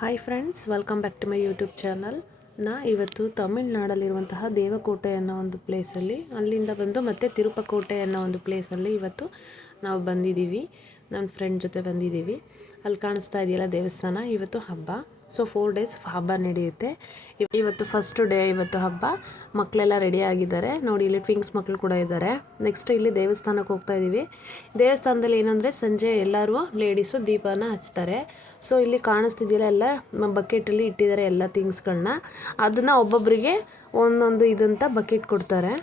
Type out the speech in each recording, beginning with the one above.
Hi friends, welcome back to my YouTube channel. ಇವತ್ತು ತಮಿಳ್ನಾಡಲ್ಲಿರುವಂತಹ ದೇವಕೋಟೆ ಅನ್ನೋ ಒಂದು ಪ್ಲೇಸಲ್ಲಿ, ಅಲ್ಲಿಂದ ಬಂದು ಮತ್ತೆ ತಿರುಪಕೋಟೆ ಅನ್ನೋ ಒಂದು ಪ್ಲೇಸಲ್ಲಿ ಇವತ್ತು ನಾವು ಬಂದಿದ್ದೀವಿ. ನನ್ನ ಫ್ರೆಂಡ್ ಜೊತೆ ಬಂದಿದ್ದೀವಿ. ಅಲ್ಲಿ ಕಾಣಿಸ್ತಾ ಇದೆಯಲ್ಲ ದೇವಸ್ಥಾನ, ಇವತ್ತು ಹಬ್ಬ. ಸೊ 4 ಡೇಸ್ ಹಬ್ಬ ನಡೆಯುತ್ತೆ. ಇವತ್ತು ಫಸ್ಟ್ ಡೇ, ಇವತ್ತು ಹಬ್ಬ. ಮಕ್ಕಳೆಲ್ಲ ರೆಡಿ ಆಗಿದ್ದಾರೆ ನೋಡಿ. ಇಲ್ಲಿ ಟ್ವಿಂಕ್ಸ್ ಮಕ್ಕಳು ಕೂಡ ಇದ್ದಾರೆ. ನೆಕ್ಸ್ಟ್ ಇಲ್ಲಿ ದೇವಸ್ಥಾನಕ್ಕೆ ಹೋಗ್ತಾ ಇದ್ದೀವಿ. ದೇವಸ್ಥಾನದಲ್ಲಿ ಏನಂದರೆ ಸಂಜೆ ಎಲ್ಲರೂ ಲೇಡೀಸು ದೀಪನ ಹಚ್ತಾರೆ. ಸೊ ಇಲ್ಲಿ ಕಾಣಿಸ್ತಿದೆಯಲ್ಲ, ಎಲ್ಲ ಬಕೆಟಲ್ಲಿ ಇಟ್ಟಿದ್ದಾರೆ ಎಲ್ಲ ಥಿಂಗ್ಸ್ಗಳನ್ನ. ಅದನ್ನು ಒಬ್ಬೊಬ್ಬರಿಗೆ ಒಂದೊಂದು ಇದಂತ ಬಕೆಟ್ ಕೊಡ್ತಾರೆ.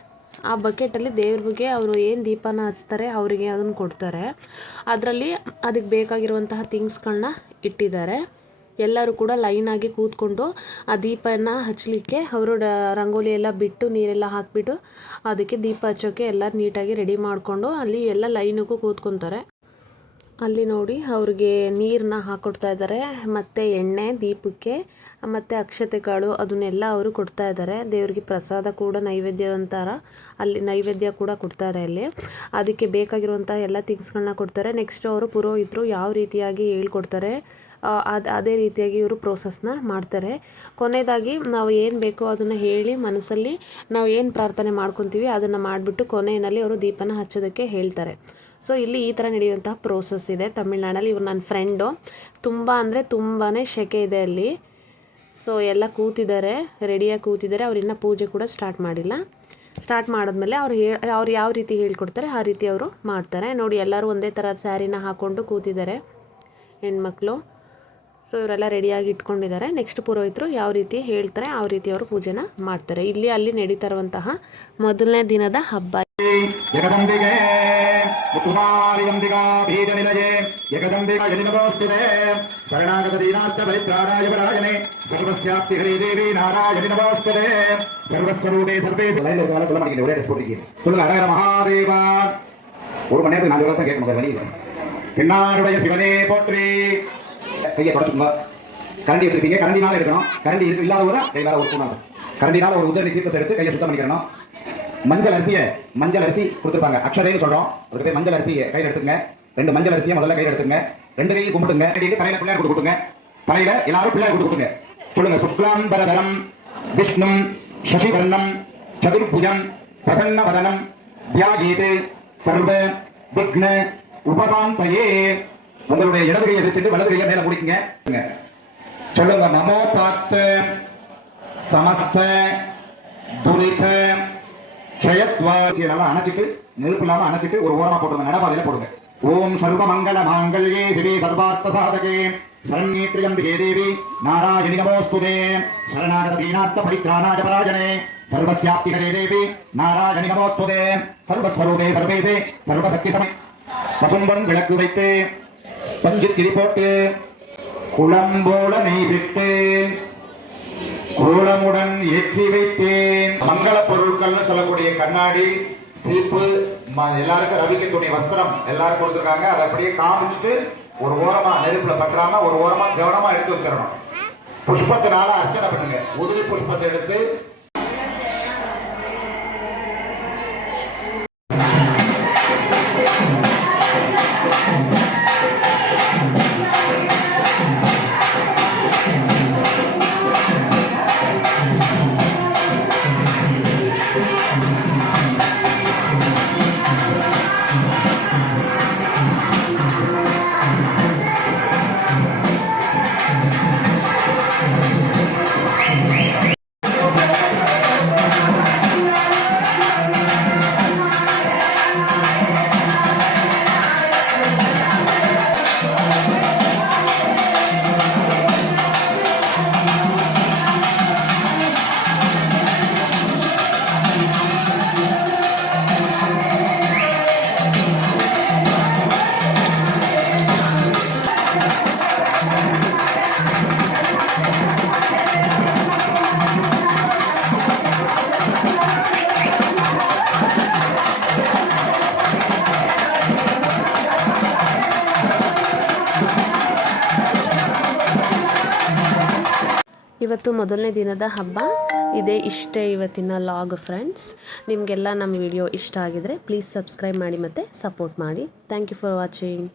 ಆ ಬಕೆಟಲ್ಲಿ ದೇವ್ರಿಗೆ ಅವರು ಏನು ದೀಪನ ಹಚ್ತಾರೆ ಅವರಿಗೆ ಅದನ್ನು ಕೊಡ್ತಾರೆ. ಅದರಲ್ಲಿ ಅದಕ್ಕೆ ಬೇಕಾಗಿರುವಂತಹ ಥಿಂಗ್ಸ್ಗಳನ್ನ ಇಟ್ಟಿದ್ದಾರೆ. ಎಲ್ಲರೂ ಕೂಡ ಲೈನಾಗಿ ಕೂತ್ಕೊಂಡು ಆ ದೀಪನ ಹಚ್ಚಲಿಕ್ಕೆ ಅವರು ರಂಗೋಲಿ ಎಲ್ಲ ಬಿಟ್ಟು ನೀರೆಲ್ಲ ಹಾಕಿಬಿಟ್ಟು ಅದಕ್ಕೆ ದೀಪ ಹಚ್ಚೋಕ್ಕೆ ಎಲ್ಲ ನೀಟಾಗಿ ರೆಡಿ ಮಾಡಿಕೊಂಡು ಅಲ್ಲಿ ಎಲ್ಲ ಲೈನಿಗೂ ಕೂತ್ಕೊತಾರೆ. ಅಲ್ಲಿ ನೋಡಿ ಅವ್ರಿಗೆ ನೀರನ್ನ ಹಾಕ್ಕೊಡ್ತಾ ಇದ್ದಾರೆ, ಮತ್ತು ಎಣ್ಣೆ ದೀಪಕ್ಕೆ, ಮತ್ತು ಅಕ್ಷತೆ ಕಾಳು ಅದನ್ನೆಲ್ಲ ಅವರು ಕೊಡ್ತಾ ಇದ್ದಾರೆ. ದೇವರಿಗೆ ಪ್ರಸಾದ ಕೂಡ ನೈವೇದ್ಯ ಅಂತಾರ, ಅಲ್ಲಿ ನೈವೇದ್ಯ ಕೂಡ ಕೊಡ್ತಾರೆ. ಅಲ್ಲಿ ಅದಕ್ಕೆ ಬೇಕಾಗಿರುವಂಥ ಎಲ್ಲ ಥಿಂಗ್ಸ್ಗಳನ್ನ ಕೊಡ್ತಾರೆ. ನೆಕ್ಸ್ಟ್ ಅವರು ಪುರೋಹಿತರು ಯಾವ ರೀತಿಯಾಗಿ ಹೇಳ್ಕೊಡ್ತಾರೆ ಅದೇ ರೀತಿಯಾಗಿ ಇವರು ಪ್ರೋಸೆಸ್ನ ಮಾಡ್ತಾರೆ. ಕೊನೆಯದಾಗಿ ನಾವು ಏನು ಬೇಕೋ ಅದನ್ನು ಹೇಳಿ ಮನಸ್ಸಲ್ಲಿ ನಾವು ಏನು ಪ್ರಾರ್ಥನೆ ಮಾಡ್ಕೊತೀವಿ ಅದನ್ನು ಮಾಡಿಬಿಟ್ಟು ಕೊನೆಯಲ್ಲಿ ಅವರು ದೀಪನ ಹಚ್ಚೋದಕ್ಕೆ ಹೇಳ್ತಾರೆ. ಸೊ ಇಲ್ಲಿ ಈ ಥರ ನಡೆಯುವಂತಹ ಪ್ರೋಸೆಸ್ ಇದೆ ತಮಿಳ್ನಾಡಲ್ಲಿ. ಇವ್ರು ನನ್ನ ಫ್ರೆಂಡು. ತುಂಬ ಅಂದರೆ ತುಂಬಾ ಸೆಕೆ ಇದೆ ಅಲ್ಲಿ. ಸೊ ಎಲ್ಲ ಕೂತಿದ್ದಾರೆ, ರೆಡಿಯಾಗಿ ಕೂತಿದ್ದಾರೆ. ಅವ್ರು ಇನ್ನೂ ಪೂಜೆ ಕೂಡ ಸ್ಟಾರ್ಟ್ ಮಾಡಿಲ್ಲ. ಸ್ಟಾರ್ಟ್ ಮಾಡಿದ್ಮೇಲೆ ಅವ್ರು ಯಾವ ರೀತಿ ಹೇಳ್ಕೊಡ್ತಾರೆ ಆ ರೀತಿ ಅವರು ಮಾಡ್ತಾರೆ. ನೋಡಿ, ಎಲ್ಲರೂ ಒಂದೇ ಥರ ಸ್ಯಾರಿನ ಹಾಕ್ಕೊಂಡು ಕೂತಿದ್ದಾರೆ ಹೆಣ್ಮಕ್ಳು. ಸೊ ಇವರೆಲ್ಲ ರೆಡಿಯಾಗಿ ಇಟ್ಕೊಂಡಿದ್ದಾರೆ. ನೆಕ್ಸ್ಟ್ ಪುರೋಹಿತರು ಯಾವ ರೀತಿ ಹೇಳ್ತಾರೆ ಆ ರೀತಿ ಅವರು ಪೂಜೆನ ಮಾಡ್ತಾರೆ. ಇಲ್ಲಿ ಅಲ್ಲಿ ನಡೀತಾ ಇರುವಂತಹ ಮೊದಲನೇ ದಿನದ ಹಬ್ಬ. ஒரு மணி நேரத்துக்கு 4 வருஷம் கேட்கணும். வழி இல்லை. என்னாருடைய சிவனே போற்றி. கையை தொடச்சுங்க. கரண்டி எடுத்துருப்பீங்க, கரண்டினால எடுக்கணும். கரண்டி இல்லாதவரை கையால் ஒரு ஸ்பூன். கரண்டினால ஒரு உதவி தீர்த்தத்தை எடுத்து கையை சுத்தம் பண்ணிக்கணும். மஞ்சள் அரிசி கொடுத்துருப்பாங்க, அக்ஷதைன்னு சொல்கிறோம். அதுக்கு போய் மஞ்சள் அரிசியை கையில் எடுத்துங்க. 2 மஞ்சள் அரிசியை முதல்ல கையில் எடுத்துங்க. 2 கையை கும்பிட்டுங்க. தலையில் பிள்ளையார் கொடுத்து கொடுங்க. தலையில் எல்லாரும் பிள்ளையார் கொடுத்து கொடுங்க. சொல்லுங்க, சுக்லாம்பரதரம் விஷ்ணும் சசிவர்ணம் சதுர்புஜம் பிரசன்னவதனம் தியாகீது சர்வ விக்ன உபகாந்தயே. உங்களுடைய இடது கையை வச்சுட்டு வலது கையை மேல முடிக்குங்க. சொல்லுங்க, மமோ பார்த்த சமஸ்த துரித க்ஷயத்வாதி. நல்லா அணைச்சிட்டு, நெருப்பு இல்லாம அணைச்சிட்டு ஒரு ஓரமா போட்டுருங்க, நடபாதையில போடுங்க. ஓம் சர்வ மங்கள மாங்கல்யே சிவே சர்வார்த்த சாதகே சரண்யே த்ரியம்பிகே தேவி நாராயணி நமோஸ்துதே சரணாகத தீனார்த்த பரித்ராணாய பராஜனே சர்வஸ்யாப்திகரே தேவி நாராயணி நமோஸ்துதே சர்வஸ்வரூபே சர்வேசே சர்வசக்தி சமே. பசும்பொன் விளக்கு வைத்து பஞ்சு திரி போட்டு குளம்போல நெய் விட்டு கோலமுடன் ஏற்றி வைத்தேன். மங்கள பொருட்கள்னு சொல்லக்கூடிய கண்ணாடி, சீப்பு, எல்லாருக்கும் ரவிக்கு துணி, வஸ்திரம் எல்லாரும் கொடுத்துருக்காங்க. அதை அப்படியே காமிச்சுட்டு ஒரு ஓரமா நெருப்புல பற்றாம ஒரு ஓரமா கவனமா எடுத்து வச்சிடணும். புஷ்பத்தினால அர்ச்சனை பண்ணுங்க. உதிரி புஷ்பத்தை எடுத்து ಇವತ್ತು ಮೊದಲನೇ ದಿನದ ಹಬ್ಬ ಇದೆ. ಇಷ್ಟೇ ಇವತ್ತಿನ ಲಾಗ್ ಫ್ರೆಂಡ್ಸ್. ನಿಮಗೆಲ್ಲ ನಮ್ಮ ವಿಡಿಯೋ ಇಷ್ಟ ಆಗಿದರೆ ಪ್ಲೀಸ್ ಸಬ್ಸ್ಕ್ರೈಬ್ ಮಾಡಿ ಮತ್ತು ಸಪೋರ್ಟ್ ಮಾಡಿ. Thank you for watching.